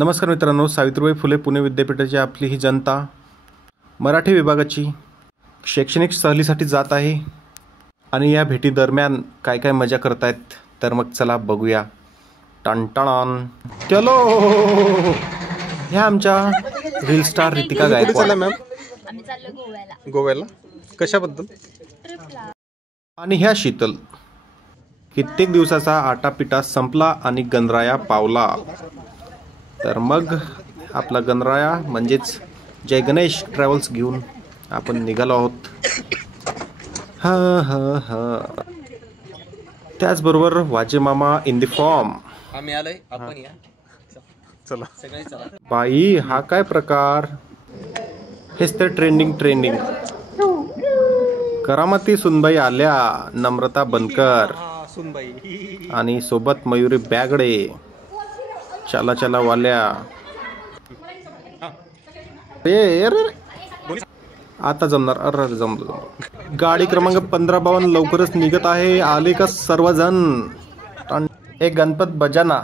नमस्कार मित्रांनो, सावित्रीबाई फुले पुणे विद्यापीठाची आपली ही जनता मराठी विभागाची शैक्षणिक सहलीसाठी जात आहे आणि या भेटी दरम्यान काय काय मजा करतायत तर मग चला बघूया. टणटण चलो. ह्या आमच्या रील स्टार रितिका गायकवाड. आम्ही चाललो गोव्याला. कशाबद्दल? आणि ह्या शीतल. कित्येक दिवसाचा आटापिटा संपला आणि गणराया पावला. तर मग आपला गणराया म्हणजेच जय गणेश ट्रॅव्हल्स घेऊन आपण निघालो आहोत. त्याचबरोबर वाजे मामा इन द फॉर्म. आम्ही आलोय, आपण या. चला सगळे चला. बाई, हा काय प्रकार? हेच तर ट्रेंडिंग. करामती सुनबाई आल्या, नम्रता बनकर सुनबाई आणि सोबत मयुरी बॅगडे. चला वाल्या. आता जमणार. अरे जमलं. गाडी क्रमांक 1552 लवकरच निघत आहे. आले का सर्वजण? एक गणपत बजाना.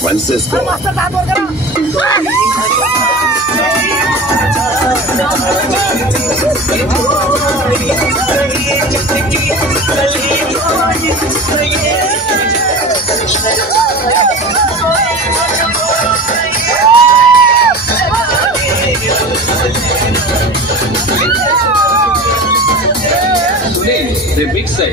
Francisco. Remix है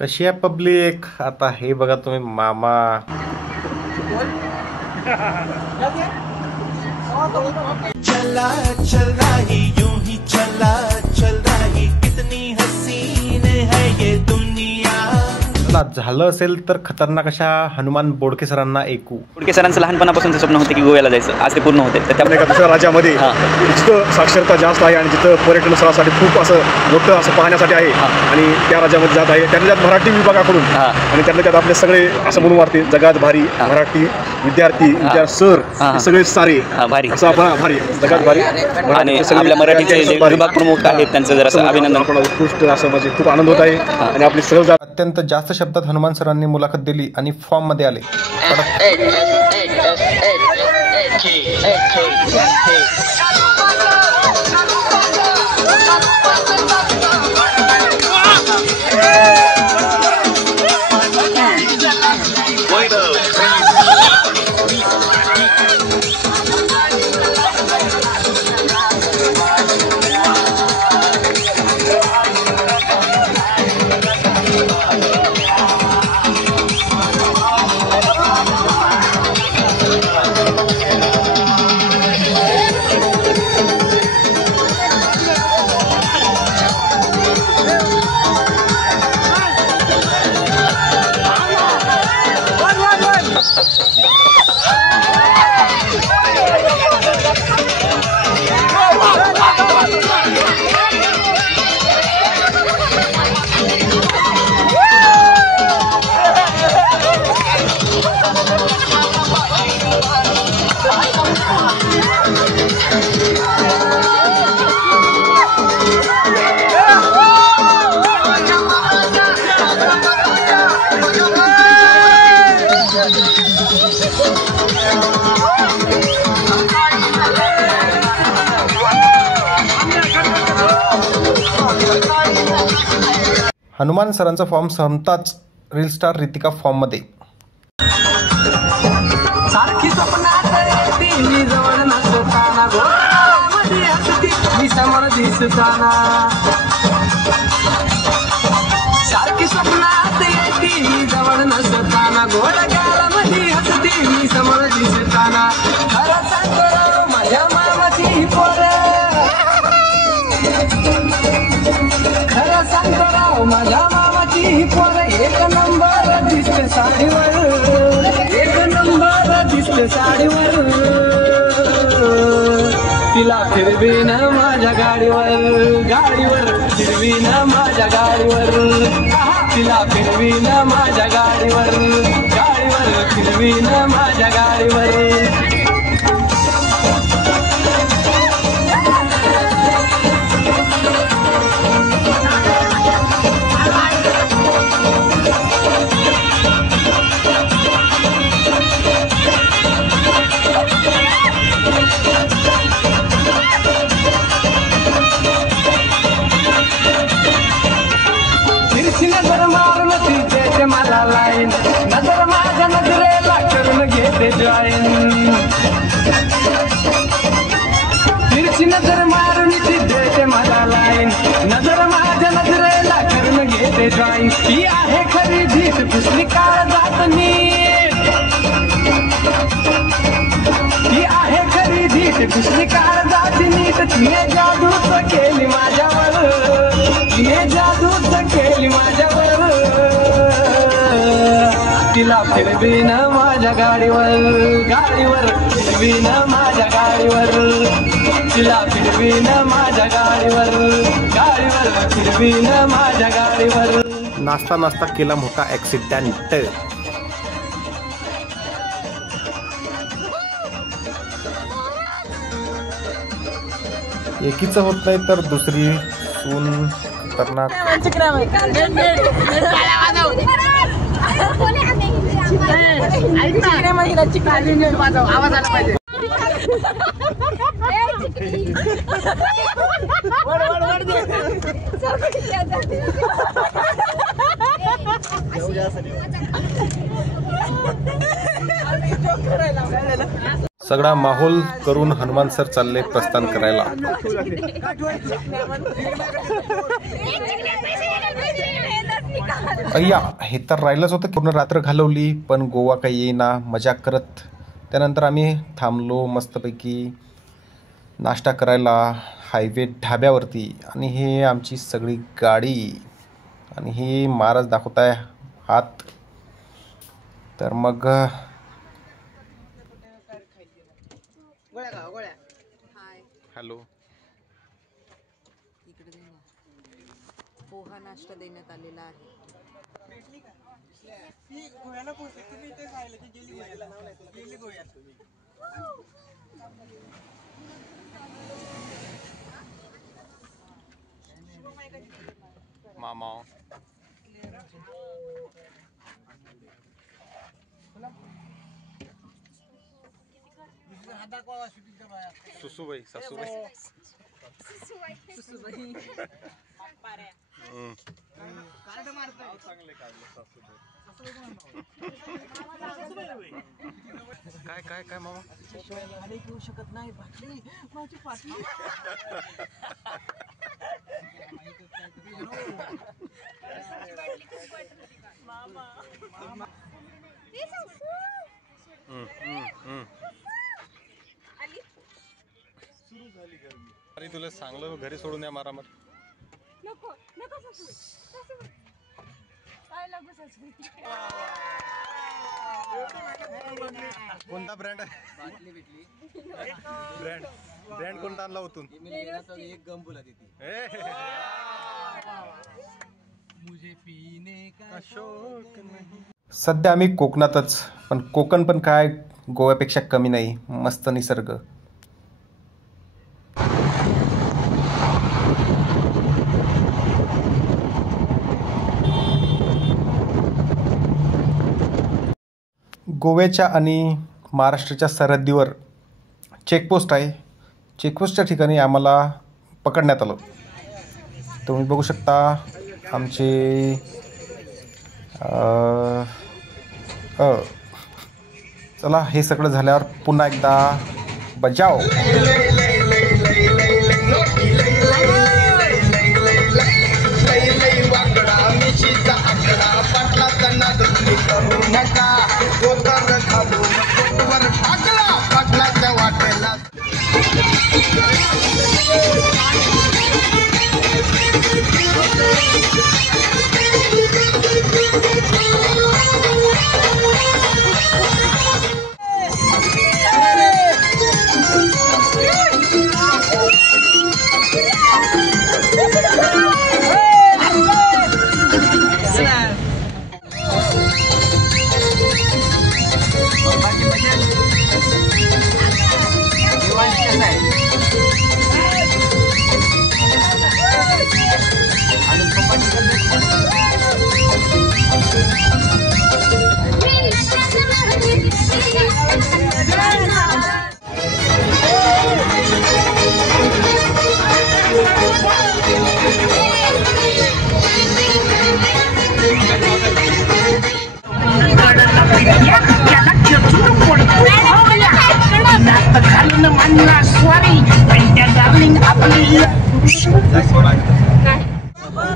कशी आहे पब्लिक? आता हे बघा तुम्ही मामा चला चल रही यूं ही चला चल रही कितनी हसीन है ये दुनिया। चला, झालं असेल तर खतरनाक अशा हनुमान बोडके सरांना ऐकू. बोडके सरांचं लहानपणापासूनचं स्वप्न होते की गोव्याला जायचं, आज ते पूर्ण होते. तर त्यामुळे एका दुसऱ्या राज्यामध्ये जिथं साक्षरता जास्त आहे आणि जिथं पर्यटन स्थळासाठी खूप असं मोठं असं पाहण्यासाठी आहे आणि त्या राज्यामध्ये जात आहे. त्यातल्या त्यात मराठी विभागाकडून आणि त्यातल्या त्यात आपले सगळे असं म्हणून वाटते जगात भारी मराठी विद्यार्थी सर सगळे सारे भारी असं आपण भारी जगात भारी. आणि आपल्या मराठीचे जे विभाग प्रमुख आहेत त्यांचं जरा असं अभिनंदन. उत्कृष्ट असं म्हणजे खूप आनंद होत आहे आणि आपली सहज अत्यंत जास्त शब्दात हनुमान सरांनी मुलाखत दिली आणि फॉर्म मध्ये आले. हनुमान सरांचा फॉर्म संपताच रील स्टार रितिका फॉर्म मध्ये. सारखी स्वप्नात येती मी जवळ नसताना गोळामध्ये हसती मी समोर दिसताना. सारखी स्वप्नात येती मी जवळ नसताना गोळामध्ये हसती मी समोर दिसताना. खरं सांगतो माझ्या मामाची पोरं, खरं सांगतो राव माझ्या मामाची पोरं एक नंबर दिसते साडीवर, एक नंबर दिसते साडीवर. तिला फिरवीन माझ्या गाडीवर, गाडीवर फिरवीन माझ्या गाडीवर. तिला फिरवीन माझ्या गाडीवर, गाडीवर फिरवीन माझ्या गाडीवर. नजर मारून तिथे मला लाईन, नजर माझ्या नजरेला करून घेते जॉईन. तिरची नजर मारून तिथे मला लाईन, नजर माझ्या नजरेला करून घेते काढले ड्रॉइंग ती आहे खरी धीट दुसरी काळ जात नीट ती आहे खरी धीट दुसरी काळ जात नीट तिने जादूच केली माझ्यावर तिने जादूच केली माझ्यावर तिला फिरवीन माझ्या गाडीवर फिरवीन माझ्या गाडीवर तिला फिरवीन माझ्या गाडीवर फिरवीन माझ्या गाडीवर. नाचता नाचता केला मोठा ॲक्सिडेंट. एकीचं होत नाही तर दुसरी सून खतरनाक. आवाज आला पाहिजे. सगळा माहोल करून हनुमान सर चालले प्रस्थान करायला. अय्या, हे तर राहिलंच होतं. पूर्ण रात्र घालवली पण गोवा काही येईना. मजा करत त्यानंतर आम्ही थांबलो मस्तपैकी नाश्ता करायला हायवे ढाब्यावरती. आणि हे आमची सगळी गाडी आणि हे महाराज दाखवत आहे हात. तर मग हॅलो, पोहा नाश्ता देण्यात आलेला आहे. मामा सुसूबाई सासूबाई काय काय काय मामा घेऊ शकत नाही. माझी पाटली अरे तुला सांगलं घरी सोडून या मारामार. नको नको कोणता ब्रँड आहे? ब्रँड कोणता आणला होतून? एक गंबुला देती. सध्या आम्ही कोकणातच, पण कोकण पण काय गोव्यापेक्षा कमी नाही. मस्त निसर्ग. गोव्याच्या आणि महाराष्ट्राच्या सरहद्दीवर चेकपोस्ट आहे. चेकपोस्टच्या ठिकाणी आम्हाला पकडण्यात आलं. तुम्ही बघू शकता आमचे चला, हे सगळं झाल्यावर पुन्हा एकदा बजाव.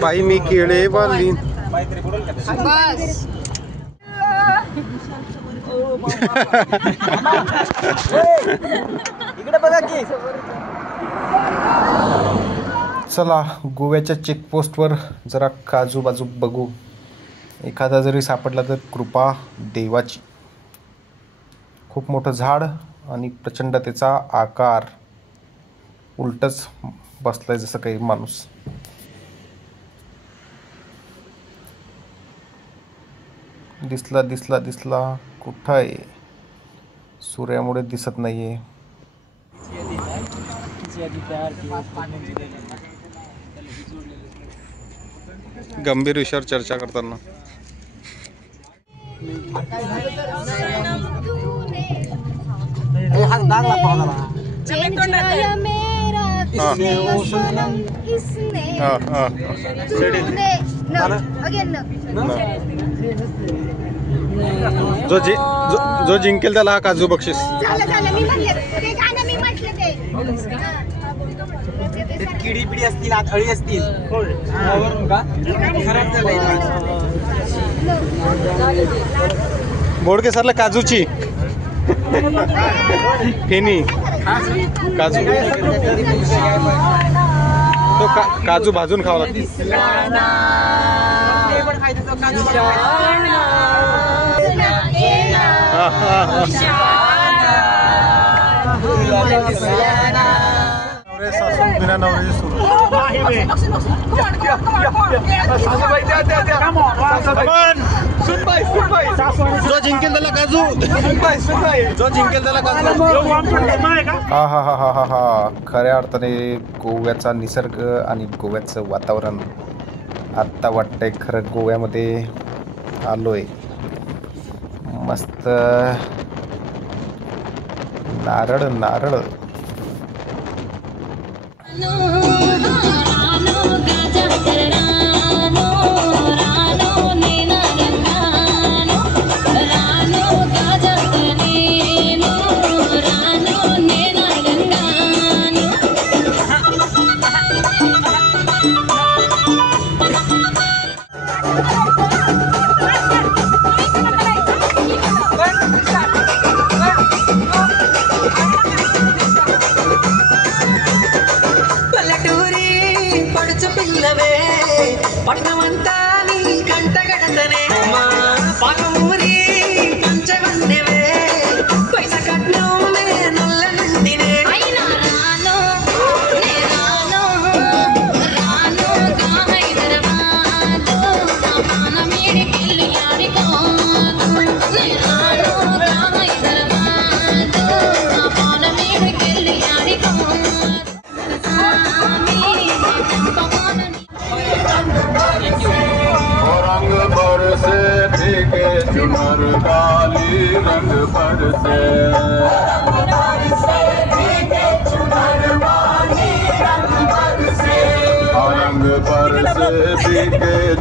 बाई मी केळेवाली. इकडे बघा की. चला गोव्याच्या चेकपोस्टवर जरा काजू बाजू बघू. एखादा जरी सापडला तर कृपा देवाची. खूप मोठं झाड आणि प्रचंड त्याचा आकार. उलटच बसलाय जसं काही माणूस. दिसला दिसला दिसला. कुठं आहे? सूर्यामुळे दिसत नाहीये. गंभीर विषयावर चर्चा करताना जो जिंकेल त्याला हा काजू बक्षीस. किडी पिडी असतील, अळी असतील. बोडके सरला काजूची फेनी. काजू तो काजू भाजून खावा लागते. जो जिंकेल त्याला काजू. जो जिंकेल त्याला काजू. हा हा हा हा हा हा. खऱ्या अर्थाने गोव्याचा निसर्ग आणि गोव्याचं वातावरण. आत्ता वाटतंय खरं गोव्यामध्ये आलोय. मस्त नारळ नारळ.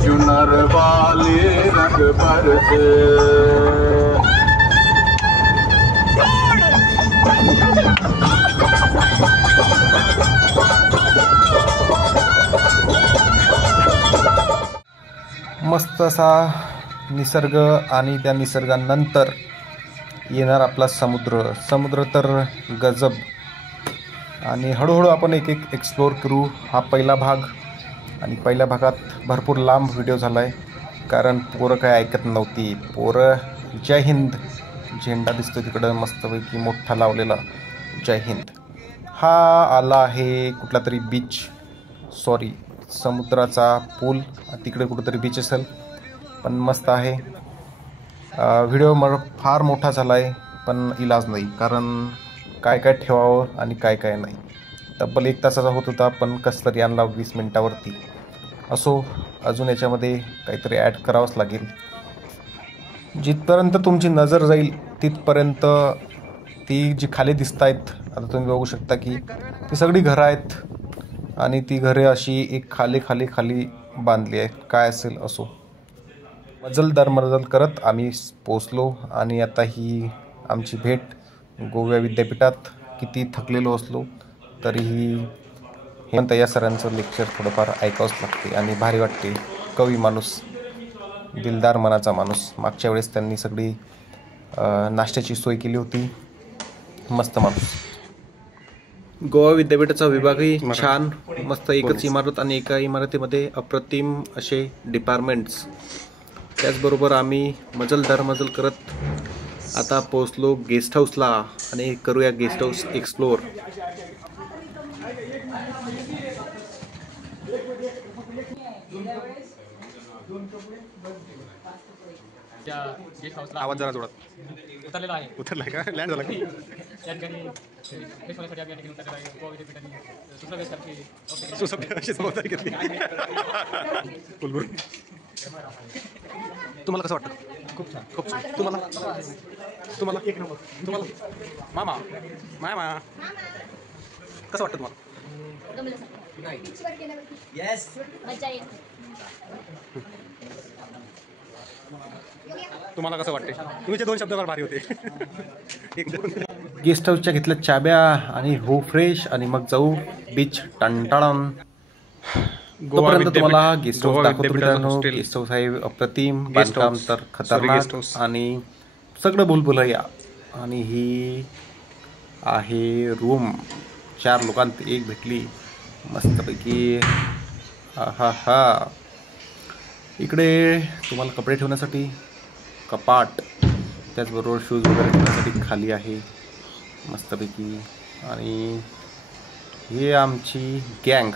चुनर वाली रंग बरसे. मस्त असा निसर्ग आणि त्या निसर्गानंतर येणार आपला समुद्र. समुद्र तर गजब. आणि हळूहळू आपण एक एक एक्सप्लोअर करू. हा पहिला भाग. आणि पहिल्या भागात भरपूर लांब व्हिडिओ झाला आहे कारण पोरं काय ऐकत नव्हती. पोरं जय हिंद झेंडा दिसतो तिकडं मस्तपैकी मोठा लावलेला. जय हिंद. हा आला आहे कुठला तरी बीच. सॉरी समुद्राचा पूल. तिकडे कुठंतरी बीच असेल पण मस्त आहे. व्हिडिओ फार मोठा झाला आहे पण इलाज नाही कारण काय काय ठेवावं आणि काय काय नाही. तब्बल 1 तासाचा होत होता पण कसं तरी आणला 20 मिनटावरती. असो अजून याच्यामध्ये काहीतरी ॲड करावंच लागेल. जिथपर्यंत तुमची नजर जाईल तिथपर्यंत ती जी खाली दिसत आहेत आता तुम्ही बघू शकता की ती सगळी घरं आहेत आणि ती घरे अशी एक खाली खाली खाली बांधली आहेत. काय असेल असो. मजल दर मजल करत आम्ही पोचलो आणि आता ही आमची भेट गोवा विद्यापीठात. किती थकलेलो असलो तरीही हेमंतय्या सरांचं लेक्चर थोडंफार ऐकावंच लागते आणि भारी वाटते. कवी माणूस, दिलदार मनाचा माणूस. मागच्या वेळेस त्यांनी सगळी नाश्त्याची सोय केली होती. मस्त माणूस. गोवा विद्यापीठाचा विभागही छान, मस्त. एकच इमारत आणि एका इमारतीमध्ये अप्रतिम असे डिपार्टमेंट्स. त्याचबरोबर आम्ही मजल दर मजल करत आता पोहोचलो गेस्ट हाऊसला आणि करूया गेस्ट हाऊस एक्सप्लोअर. आवाज जरा जोरात. उतरलेला आहे. उतरलाय का? लँड झाला का? या ठिकाणी फ्रेश होण्यासाठी आम्ही या ठिकाणी उतरलेला आहे. गोवा विद्यापीठाने सुसभ्य अशी जबाबदारी घेतली. तुम्हाला कसं वाटतं? खूप छान, खूप छान. तुम्हाला एक नंबर. तुम्हाला मामा कसं वाटतं तुम्हाला? तुम्हाला कसं वाटते? तुमचे 2 शब्द फार भारी होते. गेस्ट हाऊसच्या घेतल्या चाब्या आणि हो फ्रेश आणि मग जाऊ बीच टंटाळन. तोपर्यंत तुम्हाला गेस्ट हाऊस दाखवतो मित्रांनो. गेस्ट हाऊस आहे अप्रतिम, बांधकाम तर खतरनाक आणि सगळं भुलभुलैया. आणि ही आहे रूम. 4 लोकांत एक भेटली मस्तपैकी. हा हा. इकडे तुम्हाला कपडे ठेवण्यासाठी कपाट, त्याचबरोबर शूज वगैरे ठेवण्यासाठी खाली आहे मस्तपैकी. आणि हे आमची गँग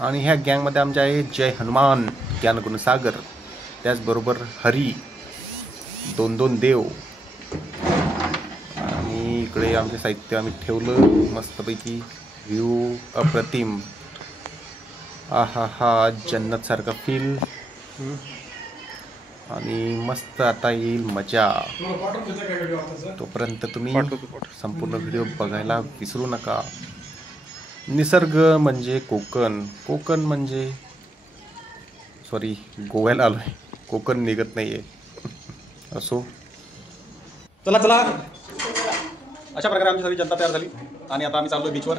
आणि ह्या गँगमध्ये आमचे आहे जय हनुमान, ज्ञान गुणसागर, त्याचबरोबर हरी, 2 देव. आणि इकडे आमचे साहित्य आम्ही ठेवलं मस्तपैकी. व्ह्यू अप्रतिम. आहा हा, जन्नत सारखा फील. आणि मस्त आता येईल मजा. तोपर्यंत तुम्ही संपूर्ण व्हिडिओ बघायला विसरू नका. निसर्ग म्हणजे कोकण म्हणजे गोव्याला आलोय, कोकण निघत नाहीये. असो, चला अशा प्रकारे आमची सगळी जनता तयार झाली आणि आता आम्ही चाललो बीचवर.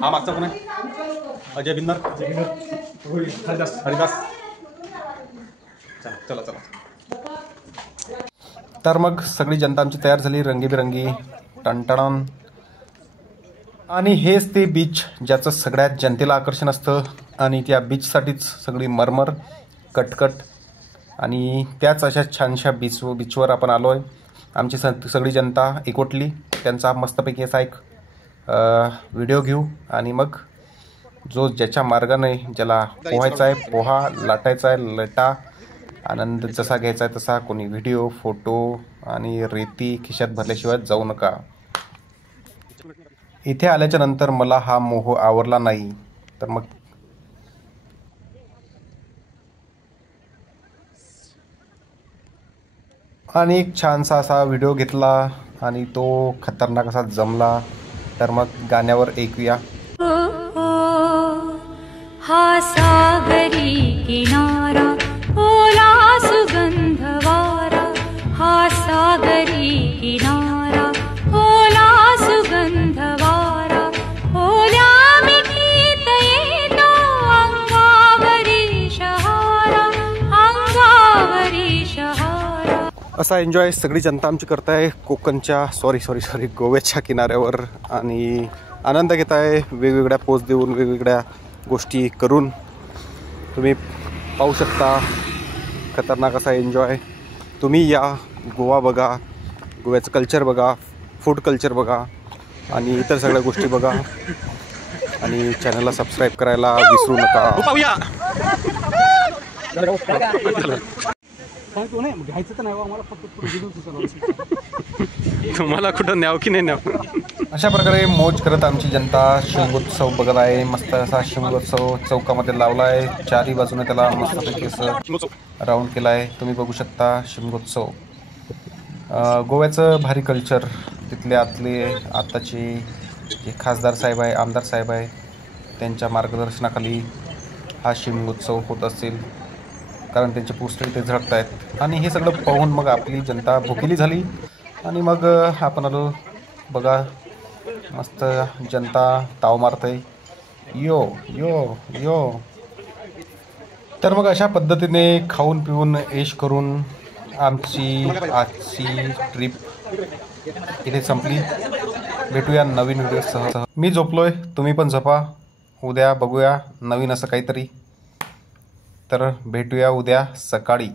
हा मागचा कोण आहे? अजय बिन्नर, हरिदास. चला. तर मग सगळी जनता आमची तयार झाली, रंगीबिरंगी, टणटण. आणि हेच ते बीच ज्याचं सगळ्यात जनतेला आकर्षण असतं. आणि त्या बीचसाठीच सगळी मरमर, कटकट. आणि त्याच अशा छानशा बीचवर आपण आलो आहे. आमची सगळी जनता एकवटली. त्यांचा मस्तपैकी असा एक व्हिडिओ घेऊ आणि मग जो ज्याच्या मार्गाने, ज्याला पोहायचा आहे पोहा, लाटायचा आहे लटा, आनंद जसा घ्यायचा आहे तसा. कोणी व्हिडिओ, फोटो आणि रेती खिशात भरल्याशिवाय जाऊ नका. इथे आल्याच्या नंतर मला हा मोह आवरला नाही. तर मग आणि एक छानसा असा व्हिडिओ घेतला आणि तो खतरनाक असा जमला. तर मग गाण्यावर ऐकूया. हा सागरी किनारा, ओला सुगंध वारा. हा सागरी किनारा, ओला सुगंध वारा. ओल्या मिठीत येतो अंगावरी शहारा, अंगावरी शहारा. असा एन्जॉय सगळी जनता आमची करताय कोकणच्या गोव्याच्या किनाऱ्यावर. आणि आनंद घेत आहे वेगवेगळ्या पोज देऊन, वेगवेगळ्या गोष्टी करून. तुम्ही पाहू शकता खतरनाक असा एन्जॉय. तुम्ही या, गोवा बघा, गोव्याचं कल्चर बघा, फूड कल्चर बघा आणि इतर सगळ्या गोष्टी बघा. आणि चॅनलला सबस्क्राईब करायला विसरू नका. तुम्हाला कुठं न्याव की नाही न्याव. अशा प्रकारे मौज करत आमची जनता शिमगोत्सव बघत आहे. मस्त असा शिमगोत्सव चौकामध्ये लावला आहे. 4ही बाजूने त्याला मस्तपैकी असं राऊंड केला आहे. तुम्ही बघू शकता शिमगोत्सव. गोव्याचं भारी कल्चर. तिथले आत्ताचे जे खासदार साहेब आहे, आमदार साहेब आहे, त्यांच्या मार्गदर्शनाखाली हा शिमगोत्सव होत असेल. कारण त्यांचे पोस्टर इथे झळकत आहेत. आणि हे सगळं पाहून मग आपली जनता भुकेली झाली. आणि मग आपण आलो बघा, मस्त जनता ताव मारत आहे. यो यो यो. तर मग अशा पद्धतीने खाऊन पिऊन ऐश करून आमची आजची ट्रिप इथे संपली. भेटूया नवीन व्हिडिओसह. मी झोपलोय, तुम्ही पण झोपा. उद्या बघूया नवीन असं काहीतरी. तर भेटूया उद्या सकाळी.